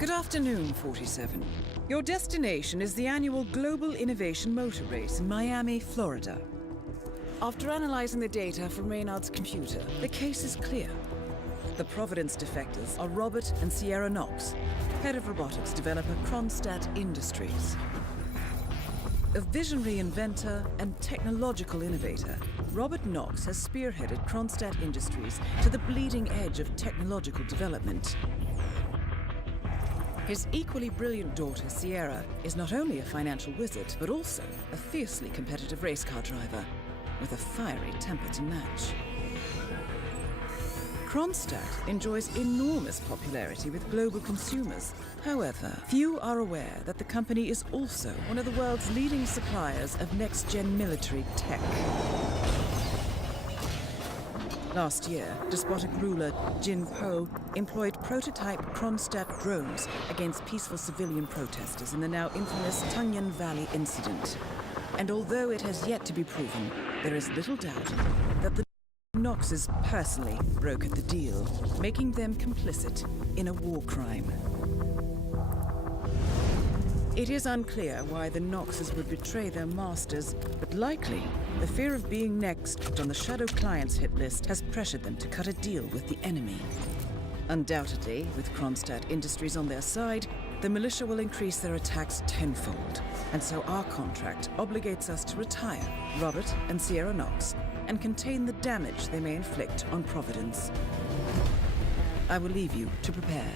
Good afternoon, 47. Your destination is the annual Global Innovation Motor Race in Miami, Florida. After analyzing the data from Reynard's computer, the case is clear. The Providence defectors are Robert and Sierra Knox, head of robotics developer Kronstadt Industries. A visionary inventor and technological innovator, Robert Knox has spearheaded Kronstadt Industries to the bleeding edge of technological development. His equally brilliant daughter, Sierra, is not only a financial wizard, but also a fiercely competitive race car driver, with a fiery temper to match. Kronstadt enjoys enormous popularity with global consumers. However, few are aware that the company is also one of the world's leading suppliers of next-gen military tech. Last year, despotic ruler Jin Po employed prototype Kronstadt drones against peaceful civilian protesters in the now infamous Tungan Valley incident. And although it has yet to be proven, there is little doubt that the Knoxes personally brokered the deal, making them complicit in a war crime. It is unclear why the Knoxes would betray their masters, but likely the fear of being next on the Shadow Clients hit list has pressured them to cut a deal with the enemy. Undoubtedly, with Kronstadt Industries on their side, the militia will increase their attacks tenfold, and so our contract obligates us to retire Robert and Sierra Knox and contain the damage they may inflict on Providence. I will leave you to prepare.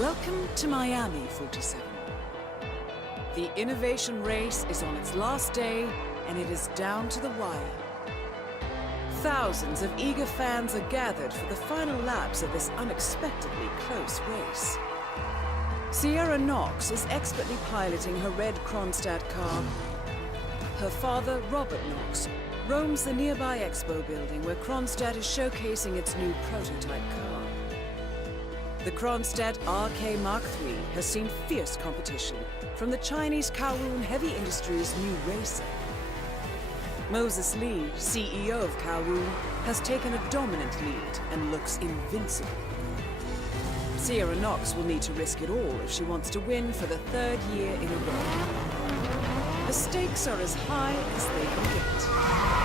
Welcome to Miami, 47. The innovation race is on its last day, and it is down to the wire. Thousands of eager fans are gathered for the final laps of this unexpectedly close race. Sierra Knox is expertly piloting her red Kronstadt car. Her father, Robert Knox, roams the nearby expo building where Kronstadt is showcasing its new prototype car. The Kronstadt RK Mark III has seen fierce competition from the Chinese Kowloon Heavy Industries' new racer. Moses Lee, CEO of Kowloon, has taken a dominant lead and looks invincible. Sierra Knox will need to risk it all if she wants to win for the third year in a row. The stakes are as high as they can get.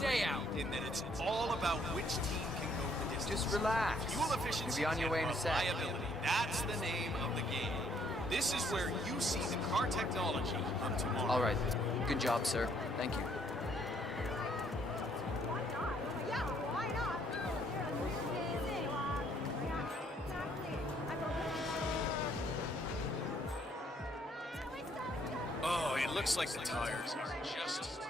day out. In that it's all about which team can go the distance. Just relax. Fuel efficiency You'll be on your way in and a sec. reliability. That's the name of the game. This is where you see the car technology of tomorrow. All right. Good job, sir. Thank you. Oh, it looks like the tires are just...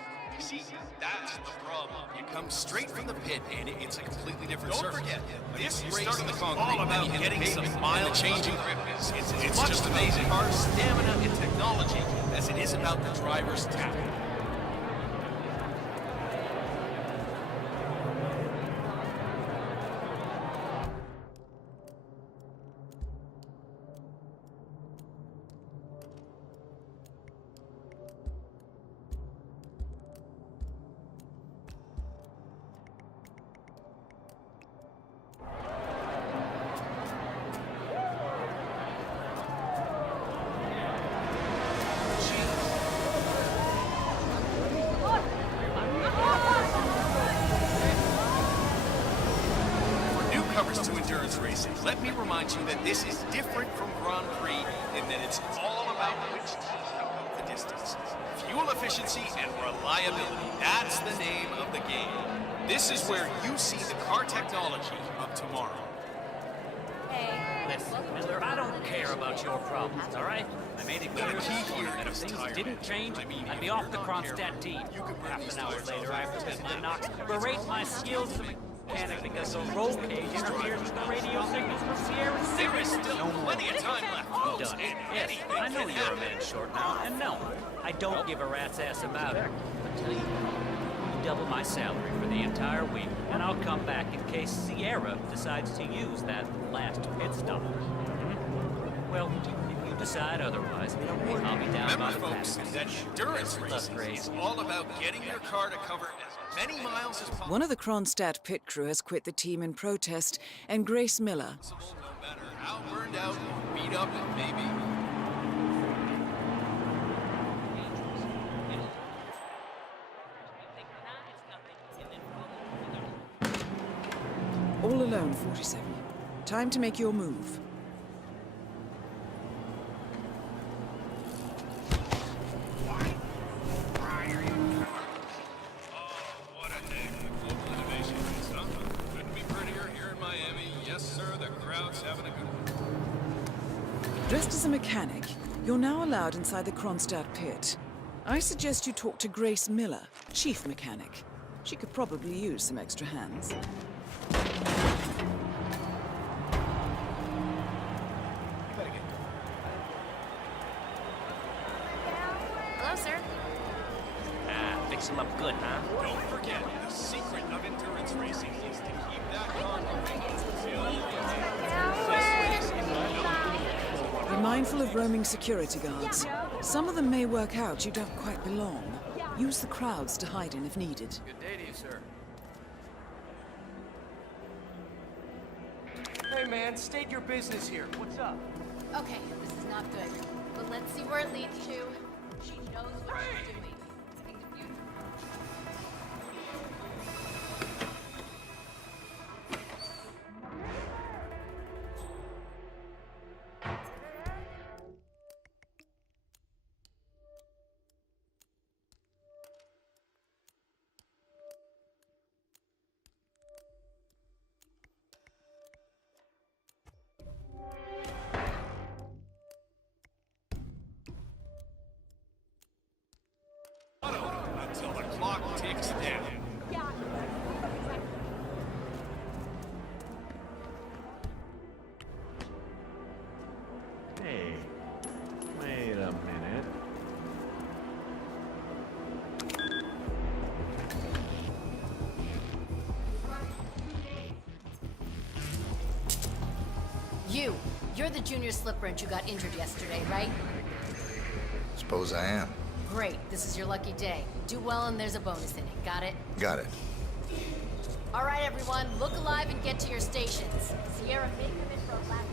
See, that's the problem. You come straight from the pit, and it's a completely different surface. Don't forget, this race is all about getting some miles. The changing grip is it's just amazing. Car stamina and technology as it is about the driver's tap. Racing. Let me remind you that this is different from Grand Prix in that it's all about which team can go the distance. Fuel efficiency and reliability. That's the name of the game. This is where you see the car technology of tomorrow. Listen, Miller, I don't care about your problems, all right? I made it clear that if things didn't change, I'd be off the Kronstadt team. Half an hour later, I have to visit the Knox, berate my skills as a mechanic because the roll cage interferes with the radio signals for Sierra City. There is still plenty of time left. I'm done. Yes, I know you're a man short now, and no, I don't give a rat's ass about it. But tell you what, you double my salary for the entire week, and I'll come back in case Sierra decides to use that last pit stop. Well, if you decide otherwise, I'll be down by Remember, the folks, pass. that endurance racing is all about getting your car to cover as many miles as possible. One of the Kronstadt pit crew has quit the team in protest, and Grace Miller, No matter how burned out or beat up it may be. all alone, 47. Time to make your move. What a day for global innovation, huh? Couldn't be prettier here in Miami. Yes, sir, the crowd's having a good one. Dressed as a mechanic, you're now allowed inside the Kronstadt pit. I suggest you talk to Grace Miller, chief mechanic. She could probably use some extra hands. Hello, sir. Fix him up good, huh? Don't forget, the secret of endurance racing is to keep that car moving Be mindful of roaming security guards. Some of them may work out you don't quite belong. Use the crowds to hide in if needed. Good day to you, sir. Hey man, state your business here. What's up? Okay, this is not good. But let's see where it leads to. She knows what she's doing. until the clock ticks down. Hey, wait a minute. You're the junior slip wrench who got injured yesterday, right? Suppose I am. Great, this is your lucky day. Do well and there's a bonus in it, got it? Got it. All right, everyone, look alive and get to your stations. Sierra may come in for a lap.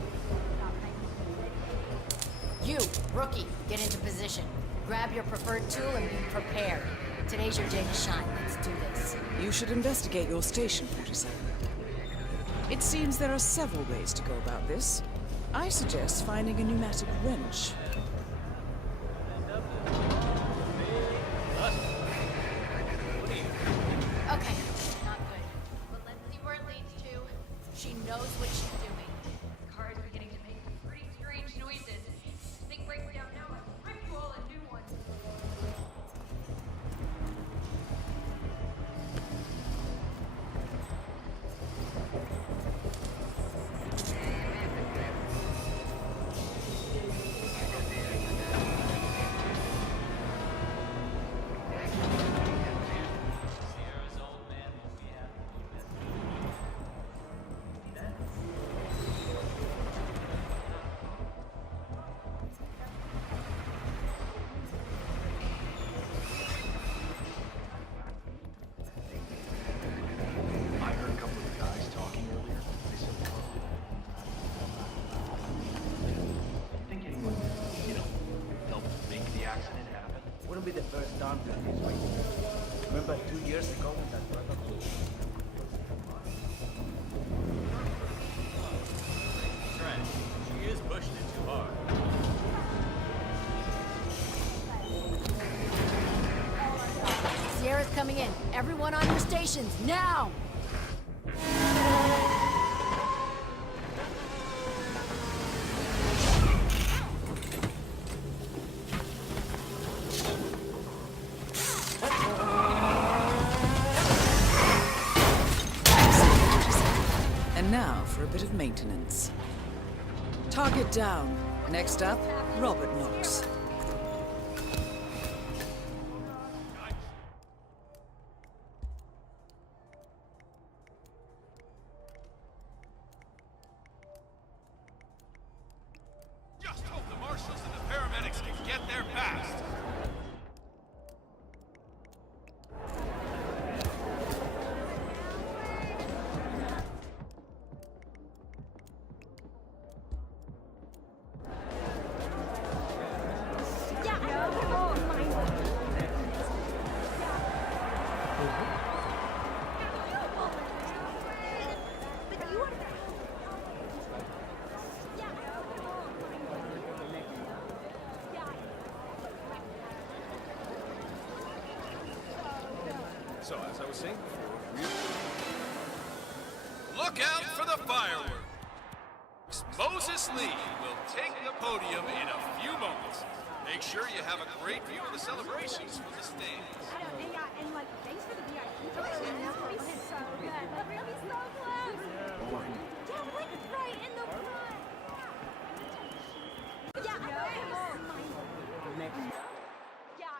You, rookie, get into position. Grab your preferred tool and be prepared. Today's your day to shine. Let's do this. You should investigate your station, 47. It seems there are several ways to go about this. I suggest finding a pneumatic wrench. Okay, not good. But let's see where it leads to. She knows what she's doing. The car is beginning to make pretty strange noises. This thing breaks down now. I'll rip you all a new one. I heard a couple of the guys talking earlier. They said, think anyone, helped make the accident happen? Wouldn't be the first time that this way. Remember 2 years ago when that brother... Trent, she is pushing it too hard. Sierra's coming in. Everyone on your stations, now! And now for a bit of maintenance. Target down. Next up, Robert Knox. Just hope the marshals and the paramedics can get there fast. So, as I was saying before, look out for the fireworks! Moses Lee will take the podium in a few moments. Make sure you have a great view of the celebrations from the stands. And like, thanks for the VIP. That would be so good. That would be so close. Yeah, like right in the front. Yeah, I know. Yeah,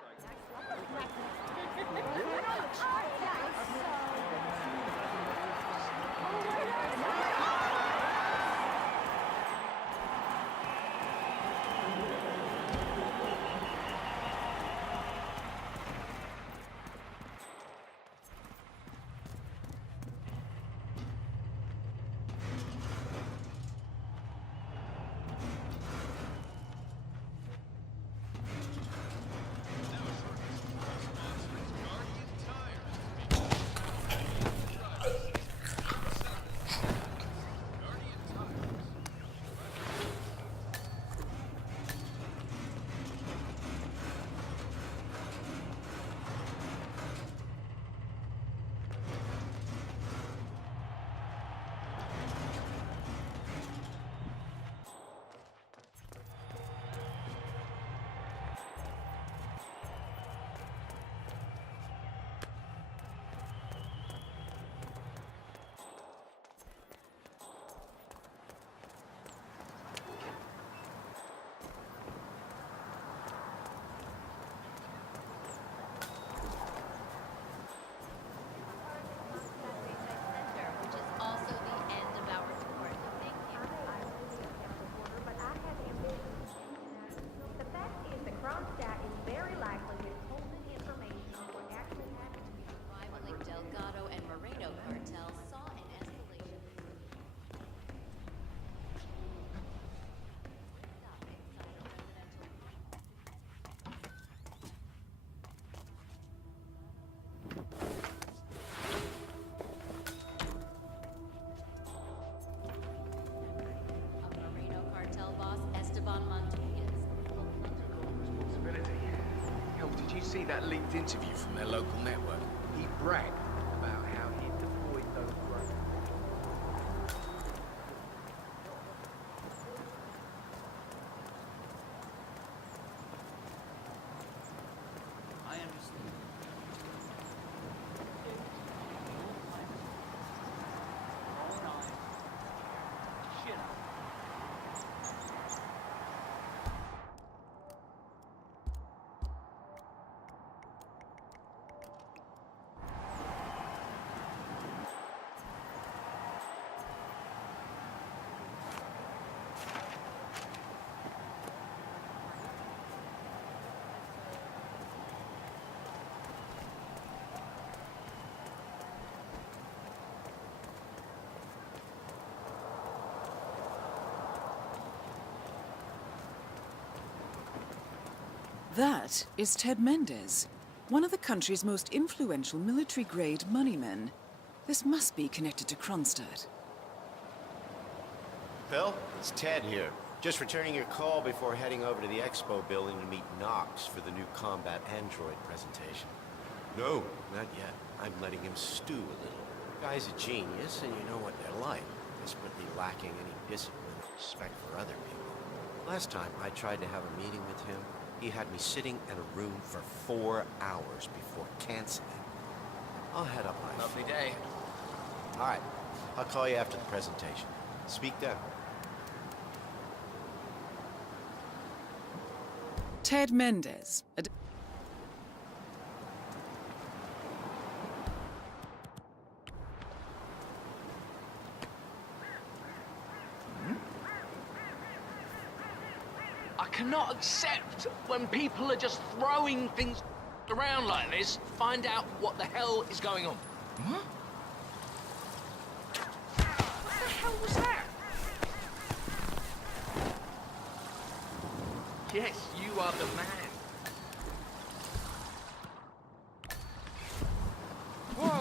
see that leaked interview from their local network? He bragged about how he deployed those drones. I understand. Shit. That is Ted Mendez, one of the country's most influential military-grade moneymen. This must be connected to Kronstadt. Phil, it's Ted here. Just returning your call before heading over to the expo building to meet Knox for the new combat android presentation. No, not yet. I'm letting him stew a little. Guy's a genius, and you know what they're like. Desperately lacking any discipline or respect for other people. Last time I tried to have a meeting with him, he had me sitting in a room for 4 hours before canceling. I'll head up my... Lovely day. All right. I'll call you after the presentation. Speak then. Ted Mendez. I cannot accept when people are just throwing things around like this. Find out what the hell is going on. Huh? What the hell was that? Yes, you are the man. Whoa!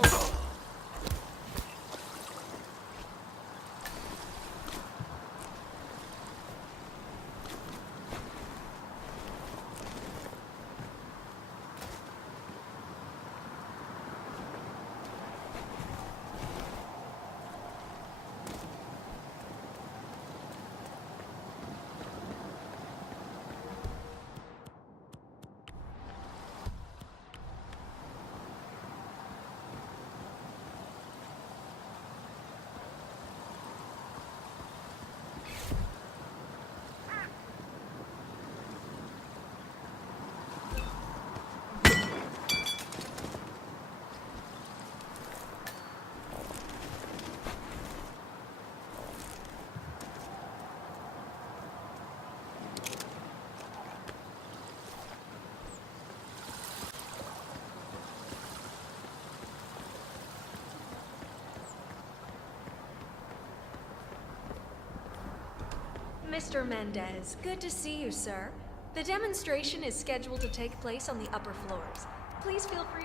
Mr. Mendez, good to see you, sir. The demonstration is scheduled to take place on the upper floors. Please feel free.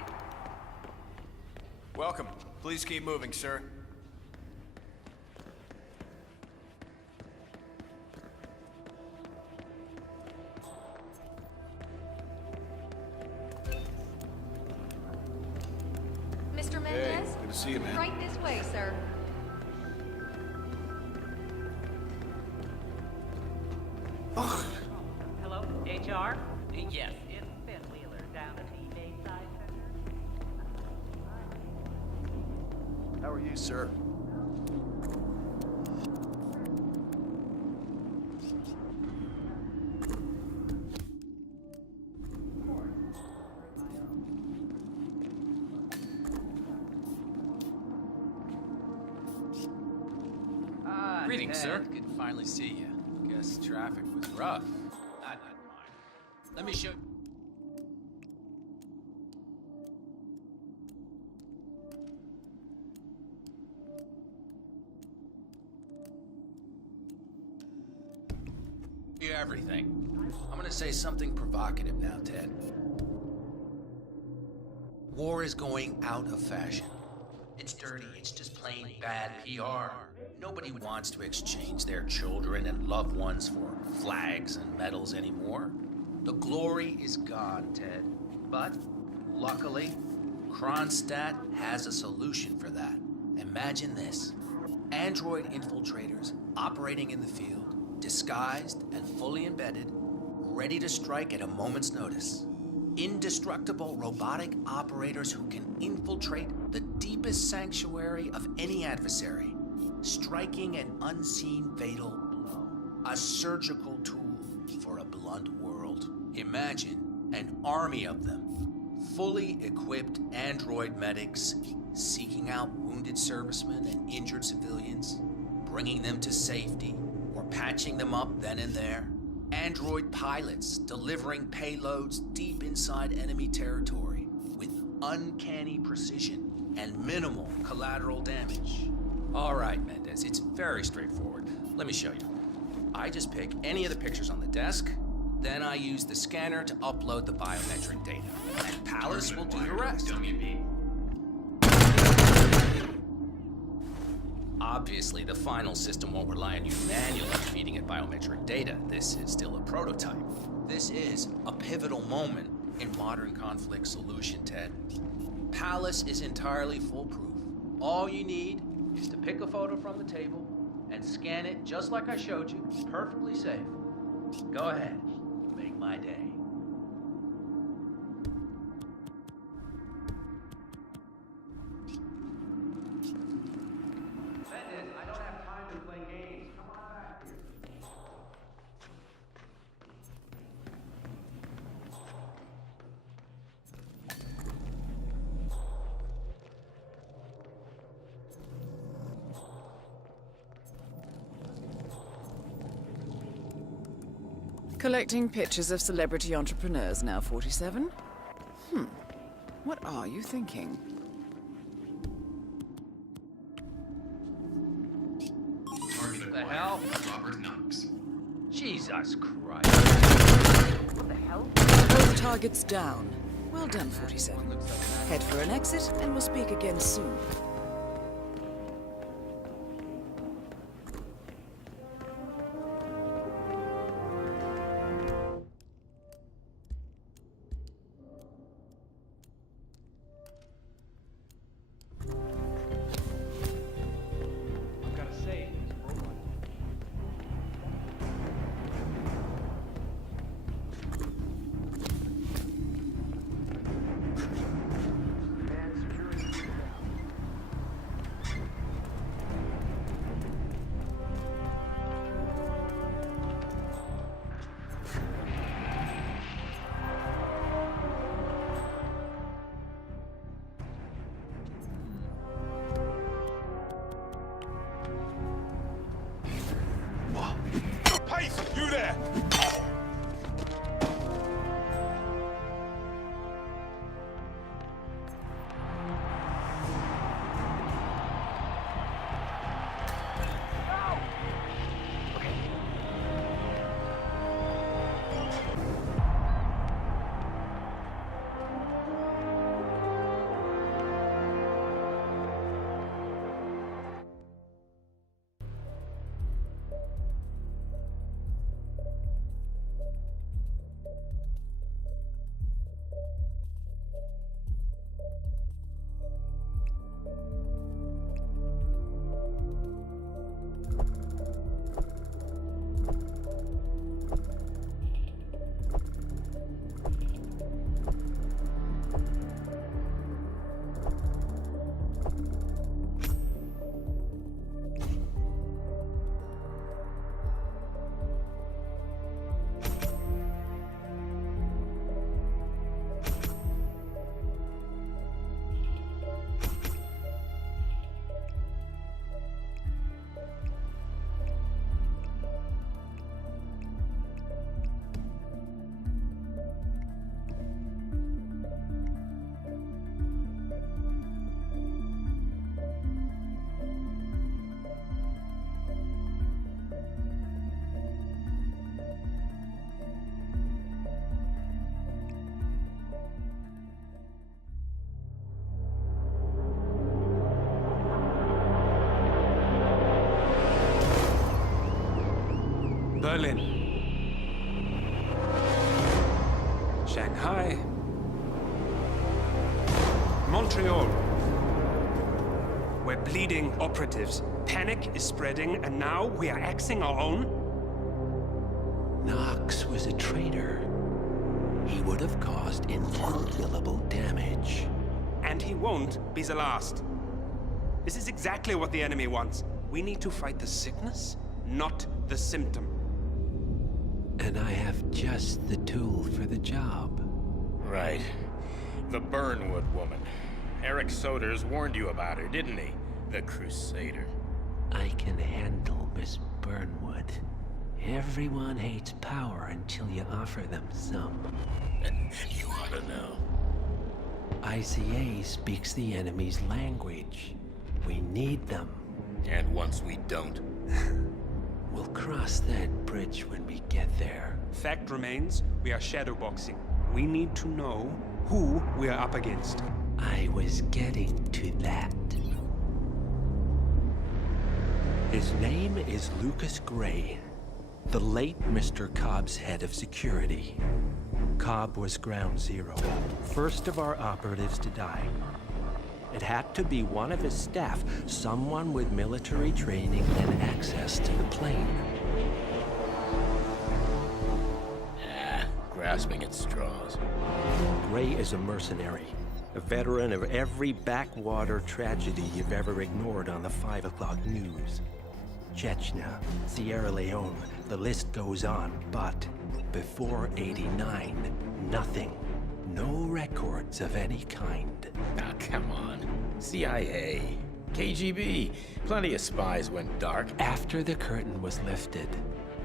Welcome. Please keep moving, sir. Mr. Mendez? Good to see you, man. Right this way, sir. Hello, HR? Yes, it's Ben Wheeler down at the Bayside Center. How are you, sir? Greetings, sir. Good to finally see you. Guess traffic was rough. I don't mind. Let me show you everything. I'm gonna say something provocative now, Ted. War is going out of fashion. It's dirty, it's just plain bad PR. Nobody wants to exchange their children and loved ones for flags and medals anymore. The glory is gone, Ted. But, luckily, Kronstadt has a solution for that. Imagine this. Android infiltrators operating in the field, disguised and fully embedded, ready to strike at a moment's notice. Indestructible robotic operators who can infiltrate the deepest sanctuary of any adversary, striking an unseen fatal blow. A surgical tool for a blunt world. Imagine an army of them, fully equipped android medics seeking out wounded servicemen and injured civilians, bringing them to safety or patching them up then and there. Android pilots delivering payloads deep inside enemy territory with uncanny precision and minimal collateral damage. All right, Mendez, it's very straightforward. Let me show you. I just pick any of the pictures on the desk, then I use the scanner to upload the biometric data. And Palace will do the rest. Obviously, the final system won't rely on you manually feeding it biometric data. This is still a prototype. This is a pivotal moment in modern conflict solution, Ted. Palace is entirely foolproof. All you need is to pick a photo from the table and scan it just like I showed you, perfectly safe. Go ahead, make my day. Collecting pictures of celebrity entrepreneurs now, 47? What are you thinking? What the hell? Robert Knox. Jesus Christ. What the hell? Both targets down. Well done, 47. Head for an exit, and we'll speak again soon. You there! Berlin, Shanghai, Montreal. We're bleeding operatives. Panic is spreading, and now we are axing our own? Knox was a traitor. He would have caused incalculable damage. And he won't be the last. This is exactly what the enemy wants. We need to fight the sickness, not the symptom. And I have just the tool for the job. Right. The Burnwood woman. Eric Soders warned you about her, didn't he? The Crusader. I can handle Miss Burnwood. Everyone hates power until you offer them some. You ought to know. ICA speaks the enemy's language. We need them. And once we don't? We'll cross that bridge when we get there. Fact remains, we are shadowboxing. We need to know who we are up against. I was getting to that. His name is Lucas Gray, the late Mr. Cobb's head of security. Cobb was ground zero, first of our operatives to die. It had to be one of his staff, someone with military training and access to the plane. Grasping at straws. Gray is a mercenary, a veteran of every backwater tragedy you've ever ignored on the 5 o'clock news. Chechnya, Sierra Leone, the list goes on, but before '89, nothing. No records of any kind. Ah, come on. CIA, KGB, plenty of spies went dark. After the curtain was lifted,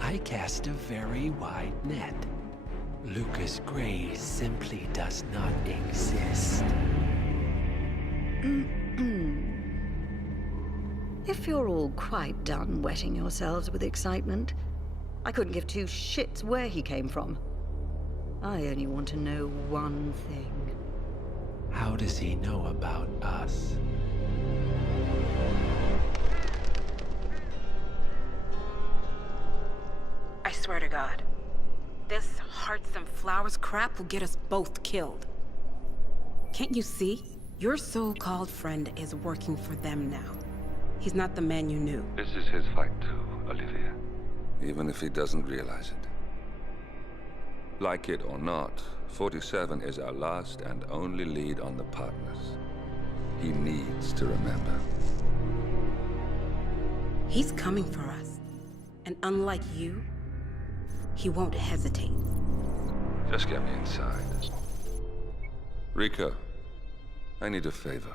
I cast a very wide net. Lucas Gray simply does not exist. If you're all quite done wetting yourselves with excitement, I couldn't give two shits where he came from. I only want to know one thing. How does he know about us? I swear to God, this hearts and flowers crap will get us both killed. Can't you see? Your so-called friend is working for them now. He's not the man you knew. This is his fight too, Olivia. Even if he doesn't realize it. Like it or not, 47 is our last and only lead on the partners. He needs to remember. He's coming for us. And unlike you, he won't hesitate. Just get me inside. Rico, I need a favor.